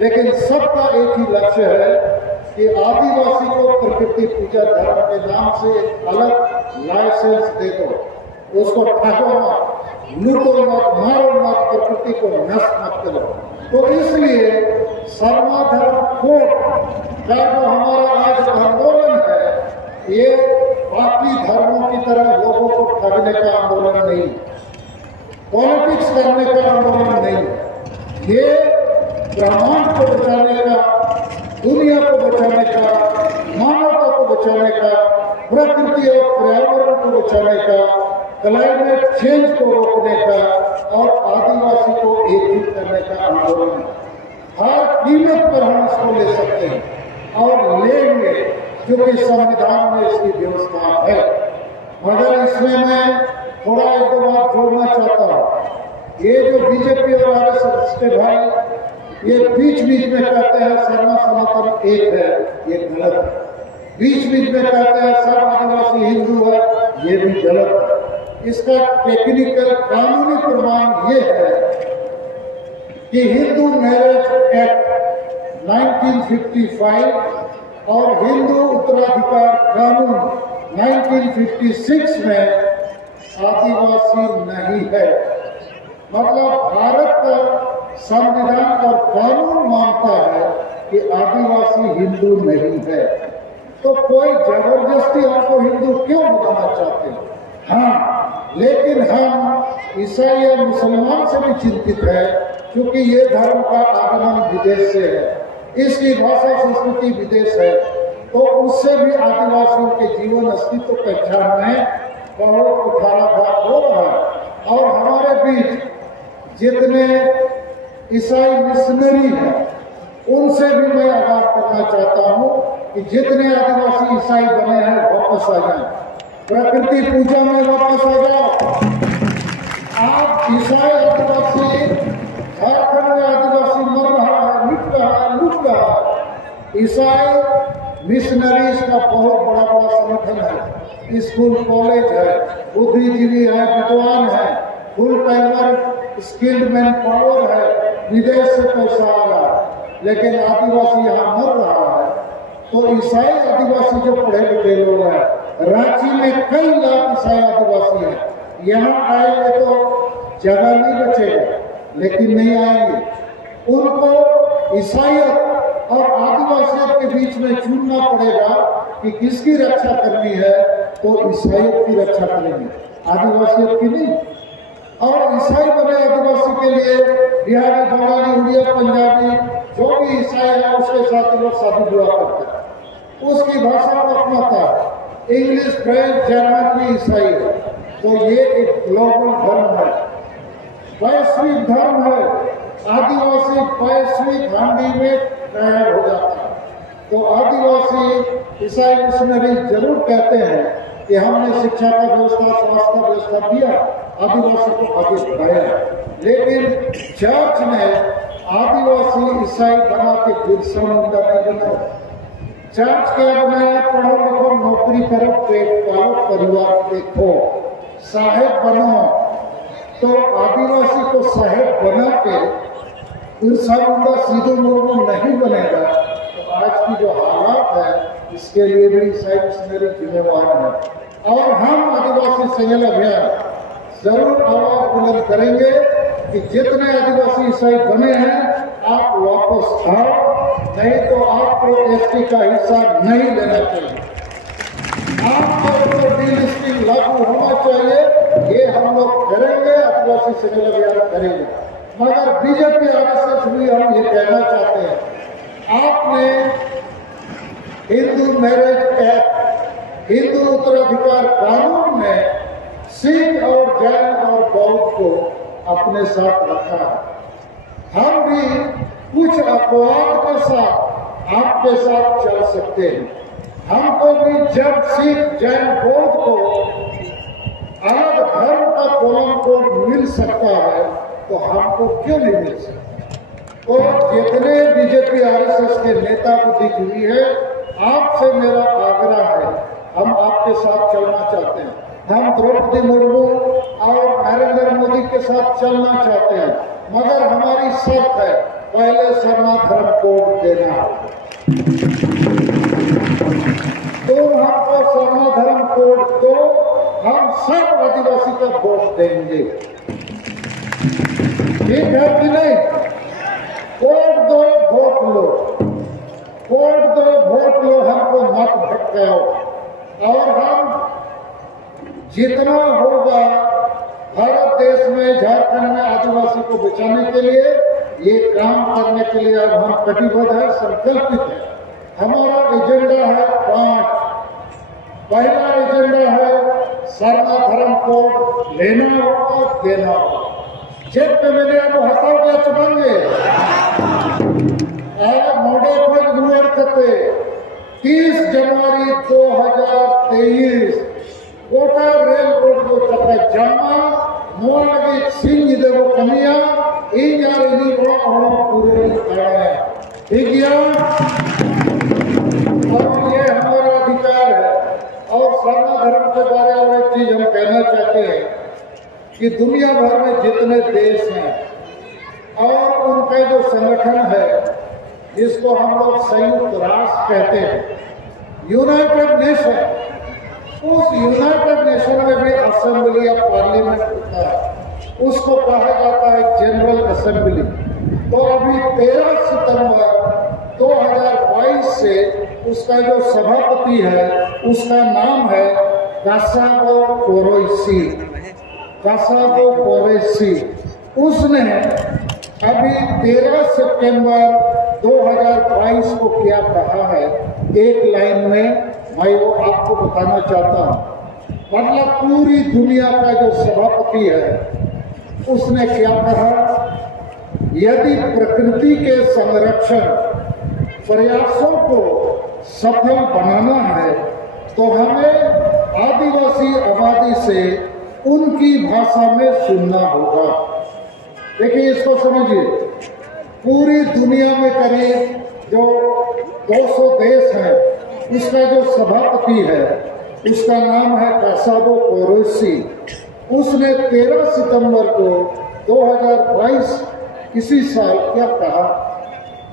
लेकिन सबका एक ही लक्ष्य है कि आदिवासी को प्रकृति पूजा धर्म के नाम से अलग लाइसेंस दे दो, उसको ठगो मत, लूटो मत, मारो मत, प्रकृति को नष्ट मत करो। तो इसलिए सर्मा धर्म कोड का जो हमारा आज आंदोलन है, ये बाकी धर्मों की तरह लोगों को ठगने का आंदोलन नहीं, पॉलिटिक्स करने का आंदोलन नहीं, ये ब्रह्मांड को बचाने का, दुनिया को बचाने का, मानवता को बचाने का, प्रकृति और पर्यावरण को बचाने का, क्लाइमेट चेंज को रोकने का और आदिवासी को एकजुट करने का आंदोलन है। हर कीमत पर हम इसको ले सकते हैं और लेंगे, क्योंकि संविधान में इसकी व्यवस्था है। मगर इसमें मैं थोड़ा एक दो बात जोड़ना चाहता हूँ। ये जो बीजेपी और आरएसएस के भाई ये बीच बीच में कहते हैं सर्व सनातन एक है, ये गलत है। बीच बीच में कहते हैं सब आदिवासी हिंदू है, ये भी गलत है। इसका टेक्निकल कानूनी प्रमाण ये है कि हिंदू मैरिज एक्ट 1955 और हिंदू उत्तराधिकार कानून 1956 में आदिवासी नहीं है। मतलब भारत का संविधान और कानून मानता है कि आदिवासी हिंदू नहीं है। तो कोई जबरदस्ती हमको हिंदू क्यों बनाना चाहते हैं? हाँ, लेकिन हम ईसाई और मुसलमान से भी चिंतित है, क्योंकि ये धर्म का आगमन विदेश से है, इसकी भाषा संस्कृति विदेश है, तो उससे भी आदिवासियों के जीवन अस्तित्व पहचान में बहुत कुठाराघात हो रहा है। और हमारे बीच जितने ईसाई मिशनरी हैं, उनसे भी मैं आगाह करना चाहता हूं कि जितने आदिवासी ईसाई बने हैं वापस आ जाएं, प्रकृति पूजा में वापस आ जाओ। आप ईसाई आदिवासी, झारखंड में आदिवासी मर रहा है, मिट रहा है, लूट रहा है। ईसाई मिशनरीज का बहुत बड़ा बड़ा संगठन है, स्कूल कॉलेज है, बुद्धिजीवी है, विद्वान है, full timer skilled man power है, विदेश से पैसा आ रहा है, लेकिन आदिवासी यहाँ मर रहा है। तो ईसाई आदिवासी जो पढ़े लिखे लोग हैं, रांची में कई लाख ईसाई आदिवासी हैं, यहाँ आएंगे तो जगह नहीं बचेगा, लेकिन नहीं आएंगे। उनको ईसाईयत और आदिवासियत के बीच में चुनना पड़ेगा कि किसकी रक्षा करनी है, तो ईसाईयत की रक्षा करेंगे, आदिवासियत की नहीं। और ईसाई बने आदिवासी के लिए बिहारी, बंगाली, उड़िया, पंजाबी, जो भी ईसाई है उसके साथ लोग शादी विवाह करते हैं, उसकी भाषा को अपनाता है। इंग्लिश, फ्रेंच, जर्मन भी ईसाई है। तो ये एक ग्लोबल धर्म है, वैश्विक धर्म है। आदिवासी वैश्विक हांडी में तैयार हो जाता है। तो आदिवासी ईसाई मिशनरी जरूर कहते हैं कि हमने शिक्षा का व्यवस्था, स्वास्थ्य का व्यवस्था दिया, आदिवासी को आगे बढ़ाया, लेकिन चर्च ने आदिवासी ईसाई बना के बिरसा मुंडा नहीं बनाया। चर्च क्या बनाया? पढ़ो लिखो, नौकरी करो, पेट पालो, परिवार देखो, साहेब बनो। तो आदिवासी को साहेब बना के बिरसा मुंडा सीधे मुर्मू नहीं बनेगा। तो आज की जो हालात है, इसके लिए भी ईसाई मिशनरी जिम्मेवार है। और हम आदिवासी संगठन अभियान जरूर आवाज बुलंद करेंगे कि जितने आदिवासी ईसाई बने हैं, आप वापस आओ, नहीं तो आपको एसटी का हिस्सा नहीं लेना चाहिए। आपको डीलिस्टिंग लागू होना चाहिए, ये हम लोग करेंगे, आदिवासी संगठन अभियान करेंगे। मगर बीजेपी आरएसएस भी हम ये कहना चाहते हैं, आपने हिंदू मैरिज एक्ट, हिंदू उत्तराधिकार कानून में सिख और जैन और बौद्ध को अपने साथ रखा है। हम भी कुछ अपवाद के साथ आपके साथ चल सकते हैं। हमको भी जब सिख, जैन, बौद्ध को अलग धर्म का कोलम कोड मिल सकता है, तो हमको क्यों नहीं मिल सकता? तो जितने बीजेपी आरएसएस के नेता बुद्धि हुई है, आपसे मेरा आग्रह है, हम आपके साथ चलना चाहते हैं। हम द्रौपदी मुर्मू और नरेंद्र मोदी के साथ चलना चाहते हैं, मगर हमारी शर्त है पहले सरना धर्म कोड देना होगा। तुम हमको सरना धर्म कोड दो, हम सब आदिवासी का वोट देंगे। ठीक है कि नहीं? कोड दो, वोट लो, कोड दो, वोट लो, हमको मत भटकाओ। और हम जितना होगा भारत देश में, झारखंड में आदिवासी को बचाने के लिए, ये काम करने के लिए अब हम कटिबद्ध है, संकल्पित है। हमारा एजेंडा है 5। पहला एजेंडा है सरना धर्म कोड लेना होगा, देना होगा। जेब पे मैंने आपको हटाओगे, चुनाएंगे मोडे खोज गुआर करते 30 जनवरी 2023 कोटा रेल रोड को चक्का जामा मोआगे सिंह देवो कमिया इन यार इन्हीं को पूरे कराया। ठीक है, और ये हमारा अधिकार है। और सरना धर्म के बारे में एक चीज हम कहना चाहते हैं कि दुनिया भर में जितने देश हैं और उनका जो संगठन है, जिसको हम लोग संयुक्त राष्ट्र कहते हैं, यूनाइटेड नेशन, उस यूनाइटेड नेशन में भी असेंबली या पार्लियामेंट होता है, उसको कहा जाता है जनरल असेंबली। तो अभी 13 सितंबर 2022 से उसका जो सभापति है, उसका नाम है कासागो कोरोइसी। कासागो कोरोइसी उसने अभी 13 सितंबर 2022 को क्या कहा है, एक लाइन में मैं वो आपको बताना चाहता हूँ। मतलब पूरी दुनिया का जो सभापति है, उसने क्या कहा, यदि प्रकृति के संरक्षण प्रयासों को सफल बनाना है तो हमें आदिवासी आबादी से उनकी भाषा में सुनना होगा। देखिए, इसको समझिए, पूरी दुनिया में करीब जो 200 देश हैं, उसका जो सभापति है, उसका नाम है कासागो कोरोइसी। उसने 13 सितंबर को 2022 इसी साल क्या कहा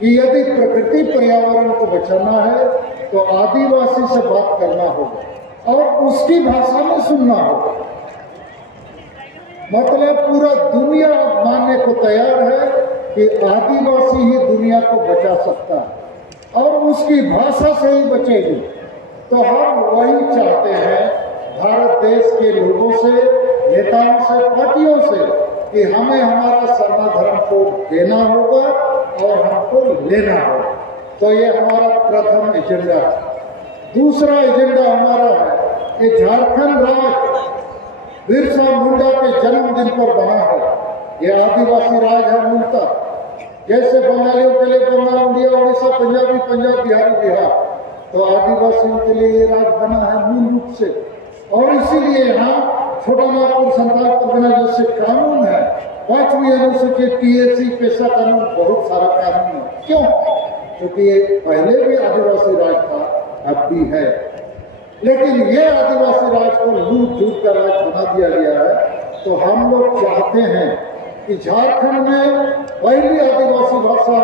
कि यदि प्रकृति पर्यावरण को बचाना है तो आदिवासी से बात करना होगा और उसकी भाषा में सुनना होगा। मतलब पूरा दुनिया मानने को तैयार है कि आदिवासी ही दुनिया को बचा सकता है और उसकी भाषा से ही बचेगी। तो हम वही चाहते हैं भारत देश के लोगों से, नेताओं से, पार्टियों से कि हमें हमारा सरना धर्म को देना होगा और हमको लेना होगा। तो ये हमारा प्रथम एजेंडा है। दूसरा एजेंडा हमारा है कि झारखंड राज्य बिरसा मुंडा के जन्मदिन पर बना है। ये आदिवासी राज है मूलतः, जैसे बंगालियों के लिए बंगाल, उड़िया, उड़ीसा, पंजाबी, पंजाब, बिहारी, बिहार, तो आदिवासियों के लिए ये राज बना है मूल रूप से। और इसीलिए यहाँ छोटा नागपुर संतालपुर बना जैसे कानून है, 5वीं अनुसूची TAC पेशा कानून, बहुत सारा कानून है। क्यों? क्योंकि ये पहले भी आदिवासी राज था, अब भी है, लेकिन ये आदिवासी राज को लूट झूठ का राज बना दिया गया है। तो हम लोग चाहते हैं कि झारखंड में पहली आदिवासी भाषा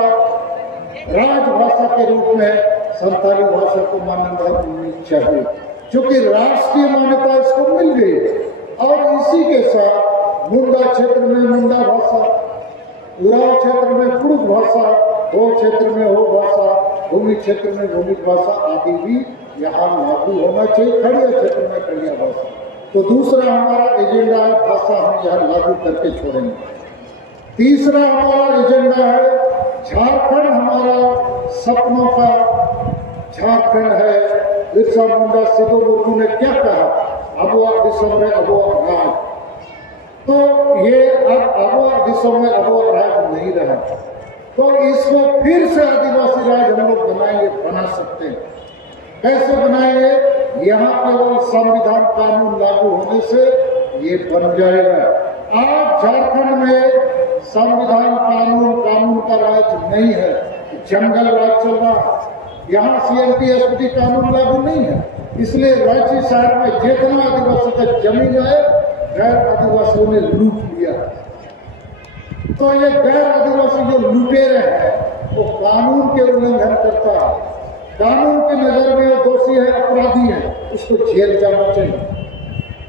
राजभाषा के रूप में संताली भाषा को मान्यता मिलनी चाहिए, क्योंकि राष्ट्रीय मान्यता इसको मिल गई। और इसी के साथ मुंडा क्षेत्र में मुंडा भाषा, उराव क्षेत्र में कुड़ुक भाषा, हो क्षेत्र में हो भाषा, भूमि क्षेत्र में भूमि भाषा आदि भी यहाँ लागू होना चाहिए, खड़िया क्षेत्र में खड़िया भाषा। तो दूसरा हमारा एजेंडा है, भाषा हम यहाँ लागू करके छोड़ेंगे। तीसरा हमारा एजेंडा है, झारखंड हमारा सपनों का झारखंड है। बिरसा मुंडा सिद्धू मुर्मू ने क्या कहा, अबुआ दिसम में अबुआ राज। तो ये अब अबुआ दिसम में अबुआ राज नहीं रहा, तो इसको फिर से आदिवासी राज हम लोग बनाएंगे, बना सकते हैं। कैसे बनाएंगे? यहाँ केवल संविधान कानून लागू होने से ये बन जाएगा। आज झारखंड में संविधान कानून का राज नहीं है, जंगल राज चल रहा है। यहाँ CMP-SPD कानून लागू नहीं है, इसलिए राज्य शहर में जितना आदिवासी का जमीन है, गैर आदिवासियों ने लूट लिया। तो ये गैर आदिवासी जो लुटेरे हैं वो कानून के उल्लंघन करता है, कानून की नजर में वो दोषी है, अपराधी है, उसको जेल जाना चाहिए।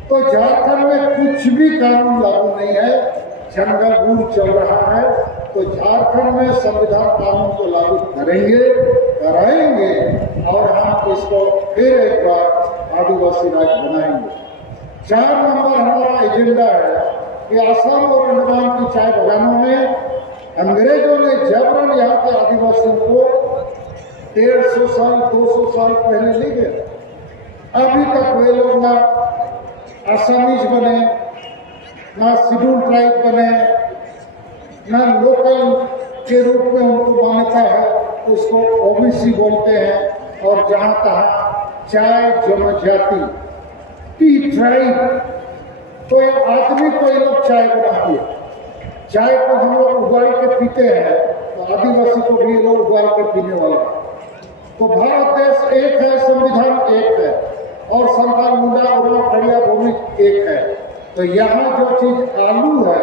तो झारखंड में कुछ भी कानून लागू नहीं है, जंगल बूढ़ चल रहा है। तो झारखंड में संविधान कानून को लागू करेंगे, कराएंगे और हम इसको फिर एक बार आदिवासी राज्य बनाएंगे। 4 नंबर हमारा एजेंडा है कि असम और अंडमान की चाय बागानों में अंग्रेजों ने जबरन यहाँ के आदिवासियों को 150 साल 200 साल पहले ले गए। अभी तक वे लोग ना आसामीज बने, ना शेड्यूल ट्राइब बने, ना लोकल के रूप में उनको मान्यता है, उसको ओबीसी बोलते हैं। और जहां तहां चाय जनजाति टी ट्राइब, तो ये आदमी को ये लोग चाय बनाती है। चाय को हम लोग उबाल के पीते हैं, तो आदिवासी को भी ये लोग उबाल के पीने वाला है। तो भारत देश एक है, संविधान एक है और संताल मुंडा और खड़िया भूमि एक है। तो यहाँ जो चीज आलू है,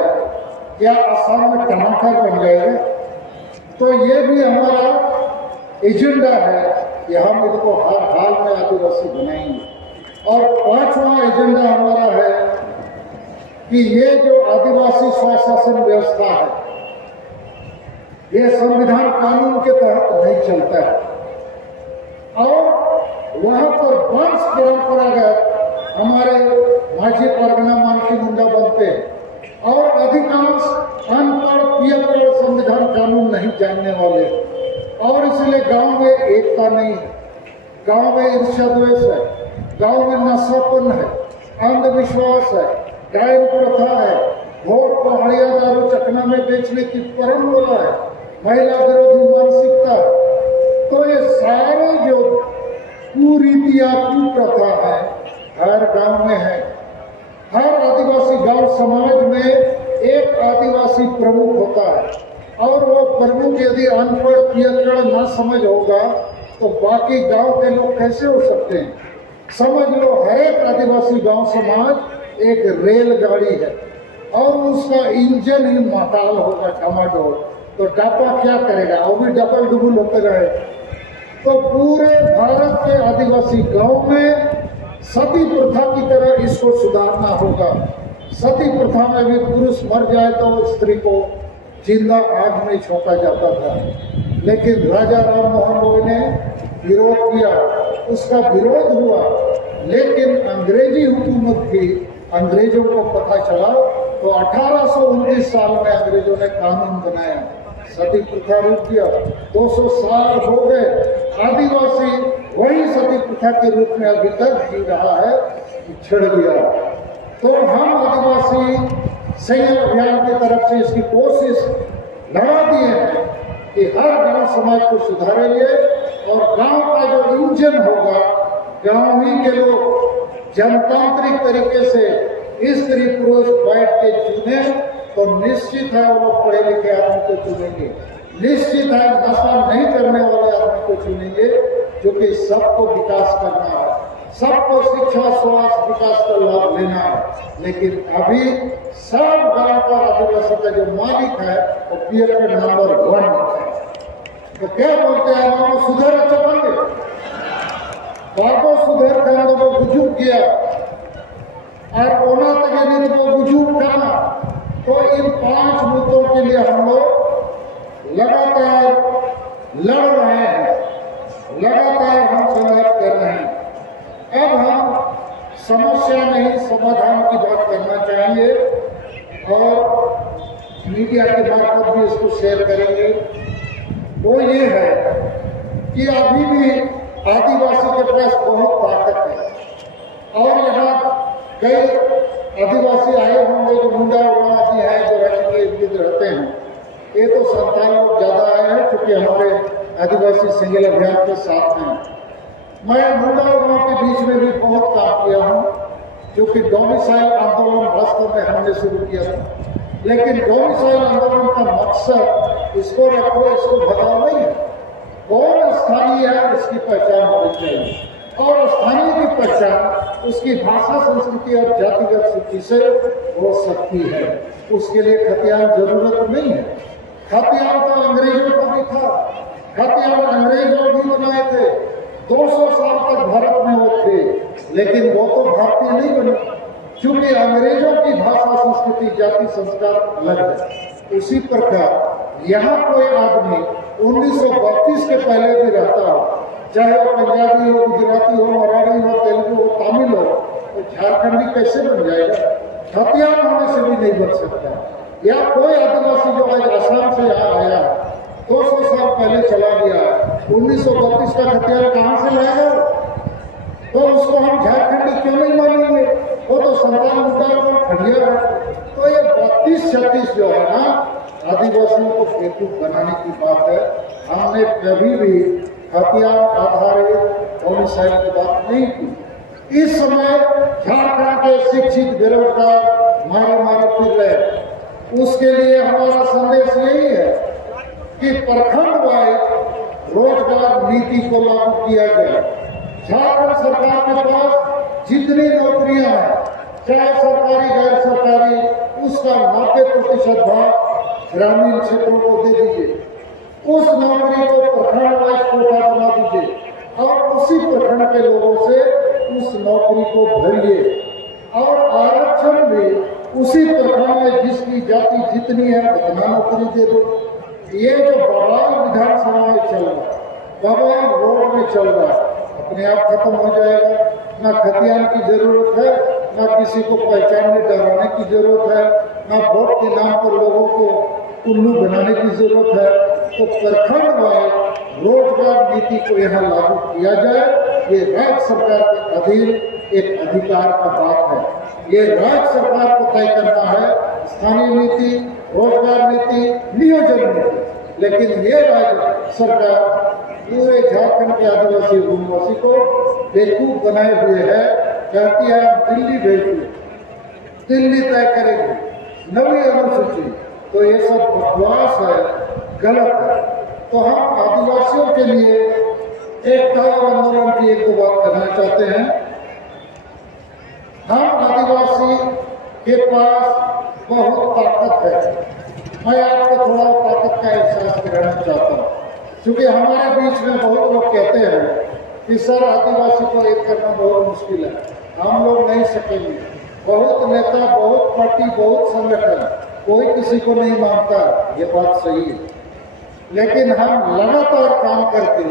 क्या असम में टमाटर बन गए? तो ये भी हमारा एजेंडा है कि हम इनको हर हाल में आदिवासी बनाएंगे। और 5वां एजेंडा हमारा है कि ये जो आदिवासी स्वशासन व्यवस्था है, ये संविधान कानून के तहत नहीं चलता है और वहां पर वंश परंपरागत हमारे माझी परगना मानकी मुंडा बनते हैं और अधिकांश अनपढ़ पियकड़ संविधान कानून नहीं जानने वाले, और इसलिए गांव में एकता नहीं है, गांव में ईर्ष्या द्वेष है, गांव में नशापन है, अंधविश्वास है, डायन प्रथा है, भोर पहाड़िया दारू चखना में बेचने की परंपरा है, महिला विरोधी मानसिकता है। तो ये सारे जो कुरीतियां कुप्रथा है हर गांव में है। हर आदिवासी गांव समाज में एक आदिवासी प्रमुख होता है और वो प्रमुख यदि अनपढ़ पियकड़ ना समझ होगा तो बाकी गांव के लोग कैसे हो सकते हैं? समझ लो हर एक आदिवासी गांव समाज एक रेलगाड़ी है और उसका इंजन ही माताल होगा डामाडोल, तो डापा क्या करेगा? वो भी डबल डुबल होते रहे। तो पूरे भारत के आदिवासी गांव में सती प्रथा की तरह इसको सुधारना होगा। सती प्रथा में भी पुरुष मर जाए तो स्त्री को जिंदा आग में छोड़ा जाता था, लेकिन राजा राम मोहन रॉय ने विरोध किया, उसका विरोध हुआ, लेकिन अंग्रेजी हुकूमत की अंग्रेजों को पता चला तो 1819 साल में अंग्रेजों ने कानून बनाया, सती प्रथा रुक गया। 200 साल हो गए, आदिवासी वही सती प्रथा के रूप में अभी तक जी रहा है, छिड़ गया। तो हम आदिवासी संयम अभियान की तरफ से इसकी कोशिश लगा दिए हैं कि हर गांव समाज को सुधारेंगे और गांव का जो इंजन होगा, गांव ही के लोग जनतांत्रिक तरीके से स्त्री पुरुष बैठ के चुने तो निश्चित है वो लोग पढ़े लिखे आदमी को चुनेंगे, निश्चित है नशा नहीं करने वाले आदमी को चुनेंगे, जो कि सबको विकास करना है, सबको शिक्षा स्वास्थ्य विकास का लाभ लेना है। लेकिन अभी सब गांव का आदिवासी का जो मालिक है वो पियकड़ नंबर 1 है। तो क्या बोलते हैं, बाबा सुधर अच्छा बन गए, बाबा सुधर कर वो बुजुर्ग किया और ओना तक वो बुजुर्ग करना। तो इन 5 मुद्दों के लिए हम लोग लगातार लड़ रहे हैं, लगातार हम संघर्ष कर रहे हैं। अब हम समस्या नहीं समाधान की बात करना चाहेंगे और मीडिया के मार्फत भी इसको शेयर करेंगे। वो ये है कि अभी भी आदिवासी के पास बहुत ताकत है और यहाँ कई आदिवासी आए होंगे जो मुंडा उड़ावासी है, जो राज्य के इर्द गिर्द रहते हैं। ये तो संतान लोग ज्यादा आए हैं क्योंकि हमारे आदिवासी सिंगल अभियान के साथ हैं। मैं मुंडा उड़ाव के बीच में भी बहुत काम किया हूँ, जो कि डोमिसाइल आंदोलन वास्तव में हमने शुरू किया था, लेकिन डोमिसाइल आंदोलन का मकसद इसको रखो इसको भगाओ नहीं है, कौन स्थानीय है इसकी पहचान होनी चाहिए और स्थानीय की पहचान उसकी भाषा संस्कृति और जातिगत सूची से हो सकती है। उसके लिए खतियान जरूरत नहीं है। खतियान तो अंग्रेजों का भी था, खतियान अंग्रेजों भी बनाए थे, 200 साल तक भारत में वो थे, लेकिन वो तो भारतीय नहीं बने, क्योंकि अंग्रेजों की भाषा, संस्कृति, जाति, संस्कार अलग है। उसी प्रकार यहाँ कोई आदमी 1932 के पहले भी रहता हो, चाहे वो पंजाबी हो, गुजराती हो, मराठी हो, तेलुगु हो, तमिल हो, तो झारखंडी कैसे बन जाएगा? खतियान होने से भी नहीं बन सकता। या कोई आदिवासी जो आज असम से यहाँ आया 200 साल पहले चला गया, 1932 का खतियान कहाँ से लाएगा? तो उसको हम झारखंडी क्यों नहीं मानेंगे? वो तो संतान मुद्दा को खड़िया है। तो ये 32-36 जो है ना, आदिवासियों को बेवकूफ बनाने की बात है। हमने कभी भी खतियान आधारित होमिसाइड की बात नहीं की। इस समय झारखंड के शिक्षित बेरोजगार मारे मारे फिर रहे। उसके लिए हमारा संदेश यही है कि प्रखंड वाइज रोजगार नीति को लागू किया जाए। झारखंड सरकार के पास जितनी नौकरियां हैं, चाहे सरकारी गैर सरकारी, उसका 90% भाग ग्रामीण क्षेत्रों को दे दीजिए। उस नौकरी को प्रखंड वाइज कोटा बना दीजिए और उसी प्रखंड के लोगों से उस नौकरी को भरिए। और आरक्षण भी उसी प्रखंड में जिसकी जाति जितनी है उतना नौकरी दे दो। ये जो बवाल विधानसभा में चल रहा है, बवाल रोड में चल रहा है, अपने आप खत्म हो जाएगा। ना खतियान की जरूरत है, ना किसी को पहचानने डराने की जरूरत है, ना वोट के नाम पर लोगों को उल्लू बनाने की जरूरत है। तो प्रखंड वाइज रोजगार नीति को यहाँ लागू किया जाए। ये राज्य सरकार के अधीन एक अधिकार का बात है। ये राज्य सरकार को तय करना है, स्थानीय नीति, रोजगार नीति, नियोजन नीति। लेकिन ये राज्य सरकार पूरे झारखंड के आदिवासी भूनिवासी को बेवकूफ बनाए हुए है। कहती है हम दिल्ली भेजेंगे, दिल्ली तय करेगी नवी अनुसूची। तो ये सब बकवास है, गलत है। तो हम आदिवासियों के लिए एकता और आंदोलन की एक दो बात करना चाहते हैं। हम आदिवासी के पास बहुत ताकत है। मैं आपको थोड़ा ताकत का एहसास कराना चाहता हूँ, क्योंकि हमारे बीच में बहुत लोग कहते हैं कि सर आदिवासी को एक करना बहुत मुश्किल है, हम लोग नहीं सकेंगे। बहुत नेता, बहुत पार्टी, बहुत संगठन, कोई किसी को नहीं मानता। ये बात सही है, लेकिन हम लगातार काम करके